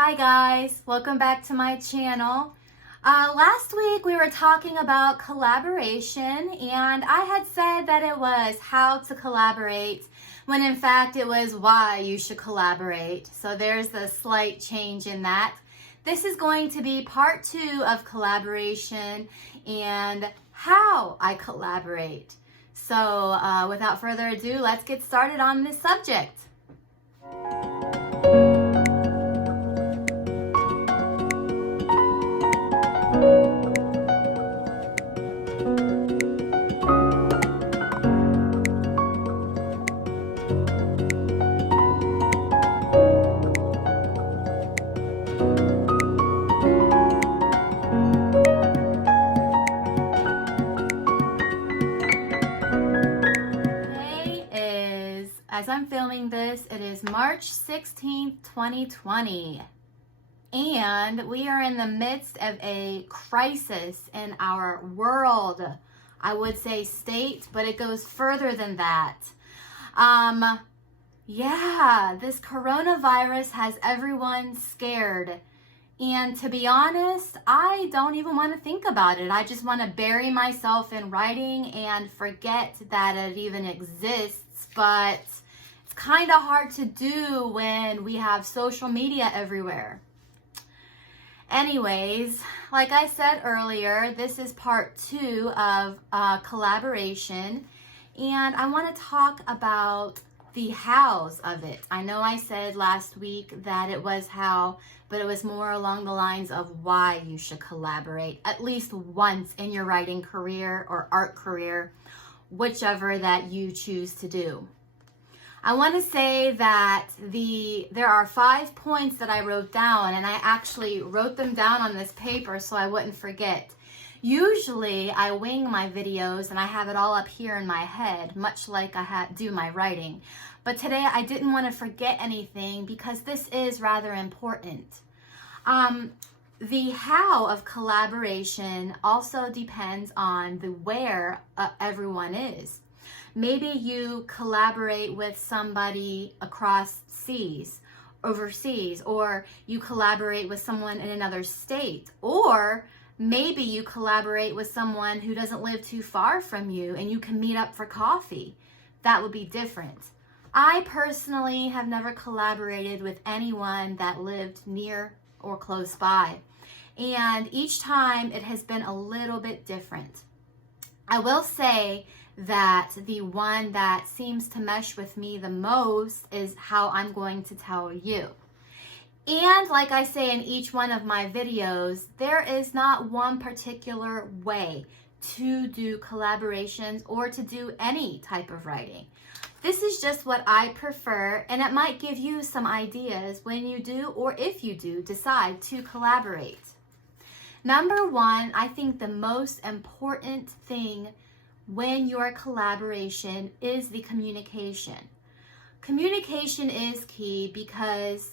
Hi guys, welcome back to my channel. Last week we were talking about collaboration, and I had said that it was how to collaborate when in fact it was why you should collaborate. So there's a slight change in that. This is going to be part 2 of collaboration and how I collaborate. So without further ado, let's get started on this subject. As I'm filming this, it is March 16th, 2020, and we are in the midst of a crisis in our world. I would say state, but it goes further than that. This coronavirus has everyone scared. And to be honest, I don't even want to think about it. I just want to bury myself in writing and forget that it even exists. But it's kind of hard to do when we have social media everywhere. Anyways, like I said earlier, this is part 2 of collaboration. And I want to talk about the hows of it. I know I said last week that it was how, but it was more along the lines of why you should collaborate at least once in your writing career or art career, whichever that you choose to do. I want to say that there are 5 points that I wrote down, and I actually wrote them down on this paper so I wouldn't forget. Usually I wing my videos and I have it all up here in my head, much like I do my writing. But today I didn't want to forget anything because this is rather important. The how of collaboration also depends on the where everyone is. Maybe you collaborate with somebody across seas, overseas, or you collaborate with someone in another state, or maybe you collaborate with someone who doesn't live too far from you and you can meet up for coffee. That would be different. I personally have never collaborated with anyone that lived near or close by. And each time it has been a little bit different. I will say that the one that seems to mesh with me the most is how I'm going to tell you. And like I say in each one of my videos, there is not one particular way to do collaborations or to do any type of writing. This is just what I prefer, and it might give you some ideas when you do or if you do decide to collaborate. Number 1, I think the most important thing when your collaboration is the communication. Communication is key because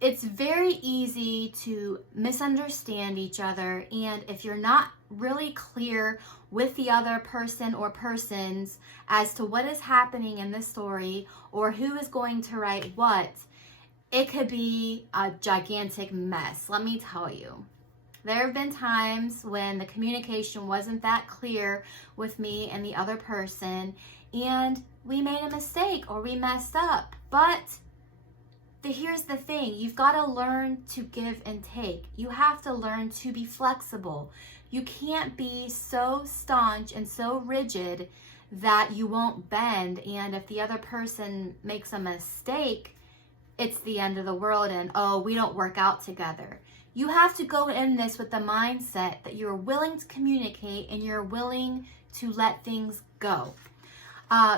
it's very easy to misunderstand each other, and if you're not really clear with the other person or persons as to what is happening in the story or who is going to write what, it could be a gigantic mess, let me tell you. There have been times when the communication wasn't that clear with me and the other person, and we made a mistake or we messed up. But here's the thing, you've got to learn to give and take. You have to learn to be flexible. You can't be so staunch and so rigid that you won't bend, and if the other person makes a mistake, it's the end of the world and, oh, we don't work out together. You have to go in this with the mindset that you're willing to communicate and you're willing to let things go.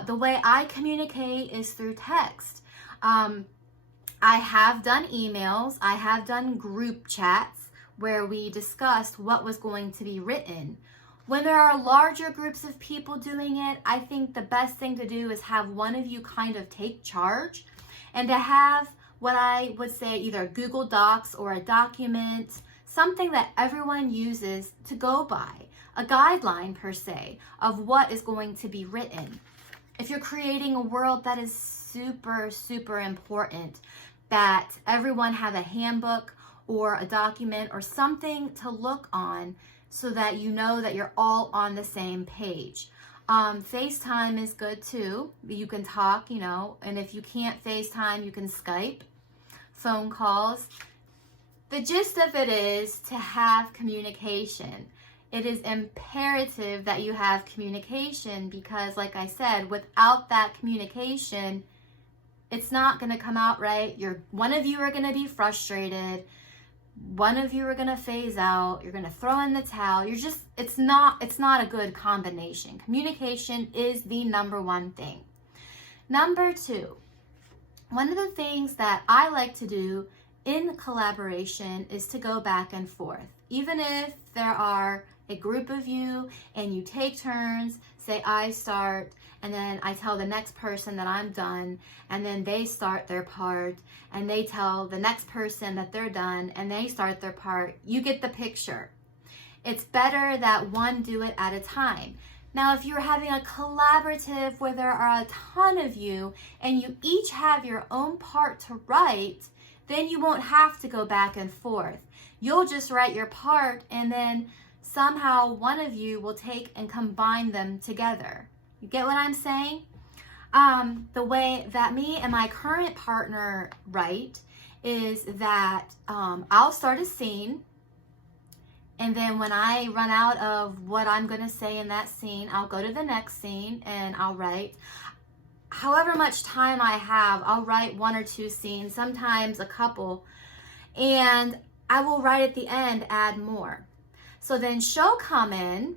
The way I communicate is through text. I have done emails, I have done group chats where we discussed what was going to be written. When there are larger groups of people doing it, I think the best thing to do is have one of you kind of take charge and to have what I would say either Google Docs or a document, something that everyone uses to go by, a guideline per se of what is going to be written. If you're creating a world that is super, super important, that everyone have a handbook or a document or something to look on so that you know that you're all on the same page. FaceTime is good too. You can talk, you know, and if you can't FaceTime, you can Skype, phone calls. The gist of it is to have communication. It is imperative that you have communication because, like I said, without that communication, it's not going to come out right. One of you are going to be frustrated. One of you are going to phase out. You're going to throw in the towel. It's not a good combination. Communication is the number one thing. Number two, one of the things that I like to do in collaboration is to go back and forth. Even if there are a group of you and you take turns, say I start, and then I tell the next person that I'm done, and then they start their part, and they tell the next person that they're done, and they start their part. You get the picture. It's better that one do it at a time. Now, if you're having a collaborative where there are a ton of you, and you each have your own part to write, then you won't have to go back and forth. You'll just write your part, and then somehow one of you will take and combine them together. You get what I'm saying? The way that me and my current partner write is that I'll start a scene, and then when I run out of what I'm going to say in that scene, I'll go to the next scene and I'll write. However much time I have, I'll write 1 or 2 scenes, sometimes a couple, and I will write at the end, add more. So then she'll come in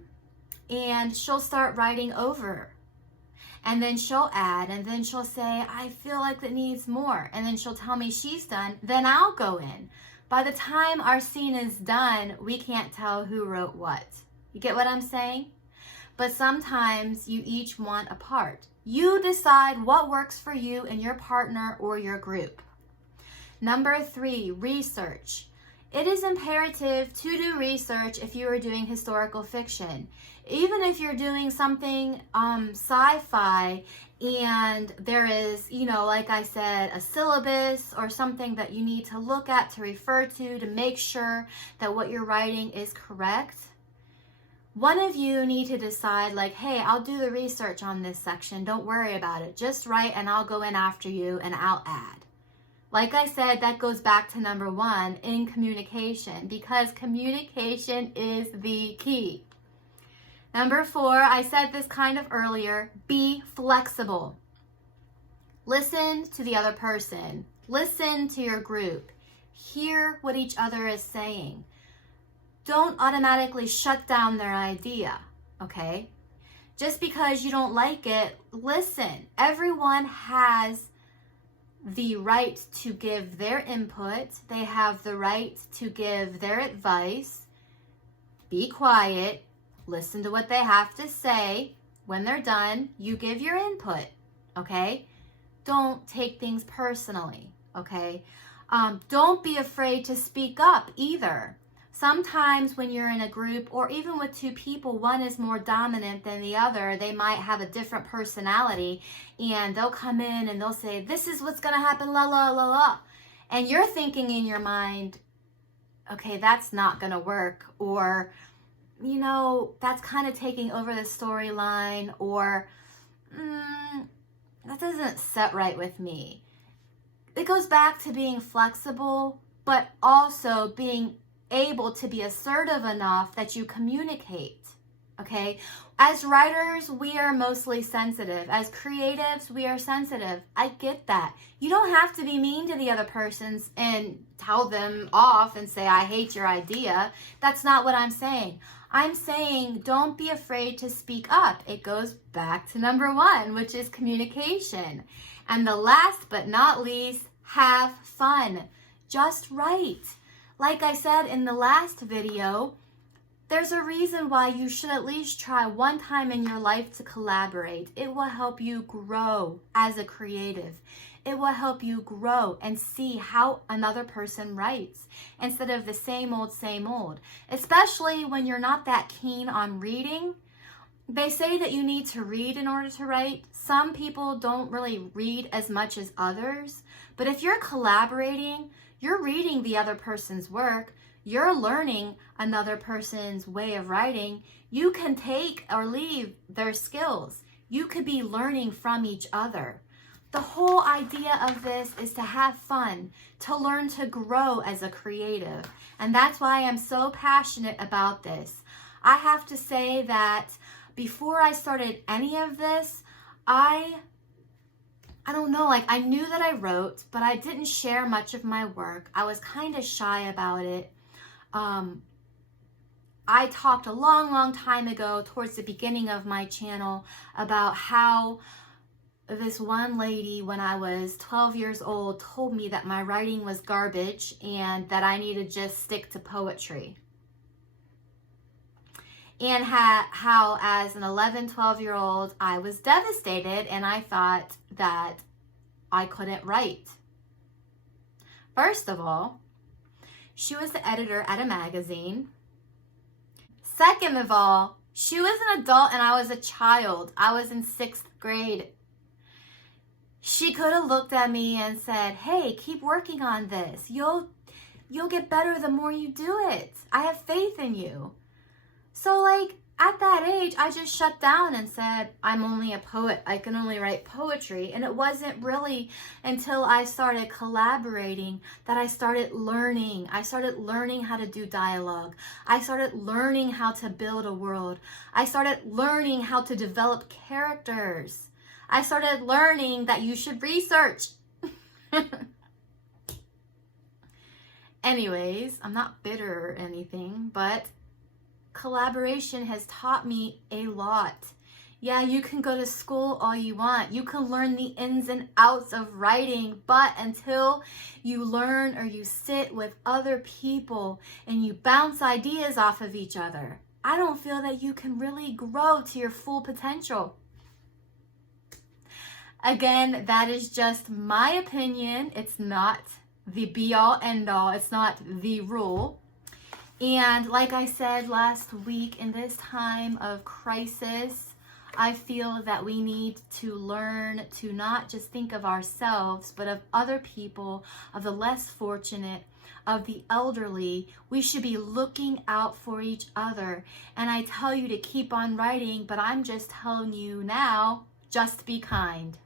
and she'll start writing over. And then she'll add, and then she'll say, I feel like it needs more. And then she'll tell me she's done. Then I'll go in. By the time our scene is done, we can't tell who wrote what. You get what I'm saying? But sometimes you each want a part. You decide what works for you and your partner or your group. Number 3, research. It is imperative to do research if you are doing historical fiction. Even if you're doing something sci-fi and there is, you know, like I said, a syllabus or something that you need to look at, to refer to make sure that what you're writing is correct. One of you need to decide like, hey, I'll do the research on this section. Don't worry about it. Just write and I'll go in after you and I'll add. Like I said, that goes back to number 1 in communication, because communication is the key. Number 4, I said this kind of earlier, be flexible. Listen to the other person. Listen to your group. Hear what each other is saying. Don't automatically shut down their idea, okay? Just because you don't like it, listen. Everyone has the right to give their input. They have the right to give their advice. Be quiet. Listen to what they have to say. When they're done, you give your input, okay? Don't take things personally, okay? Don't be afraid to speak up either. Sometimes when you're in a group or even with 2 people, one is more dominant than the other. They might have a different personality and they'll come in and they'll say, this is what's going to happen, la, la, la, la. And you're thinking in your mind, okay, that's not going to work. Or, you know, that's kind of taking over the storyline, or that doesn't set right with me. It goes back to being flexible, but also being able to be assertive enough that you communicate, okay? As writers, we are mostly sensitive. As creatives, we are sensitive. I get that. You don't have to be mean to the other persons and tell them off and say, I hate your idea. That's not what I'm saying. I'm saying don't be afraid to speak up. It goes back to number 1, which is communication. And the last but not least, have fun. Just write. Like I said in the last video, there's a reason why you should at least try one time in your life to collaborate. It will help you grow as a creative. It will help you grow and see how another person writes instead of the same old, especially when you're not that keen on reading. They say that you need to read in order to write. Some people don't really read as much as others, but if you're collaborating, You're reading the other person's work. You're learning another person's way of writing. You can take or leave their skills. You could be learning from each other. The whole idea of this is to have fun, to learn to grow as a creative. And that's why I'm so passionate about this. I have to say that before I started any of this, I don't know, like I knew that I wrote, but I didn't share much of my work. I was kind of shy about it. I talked a long time ago, towards the beginning of my channel, about how this one lady, when I was 12 years old, told me that my writing was garbage and that I needed to just stick to poetry. And how as an 11, 12-year-old, I was devastated and I thought that I couldn't write. First of all, she was the editor at a magazine. Second of all, she was an adult and I was a child. I was in 6th grade. She could have looked at me and said, hey, keep working on this. You'll get better the more you do it. I have faith in you. So like at that age, I just shut down and said, I'm only a poet. I can only write poetry. And it wasn't really until I started collaborating that I started learning. I started learning how to do dialogue. I started learning how to build a world. I started learning how to develop characters. I started learning that you should research. Anyways, I'm not bitter or anything, but collaboration has taught me a lot. Yeah, you can go to school all you want. You can learn the ins and outs of writing, but until you learn or you sit with other people and you bounce ideas off of each other, I don't feel that you can really grow to your full potential. Again, that is just my opinion. It's not the be-all, end-all. It's not the rule. And like I said last week, in this time of crisis, I feel that we need to learn to not just think of ourselves, but of other people, of the less fortunate, of the elderly. We should be looking out for each other. And I tell you to keep on writing, but I'm just telling you now, just be kind.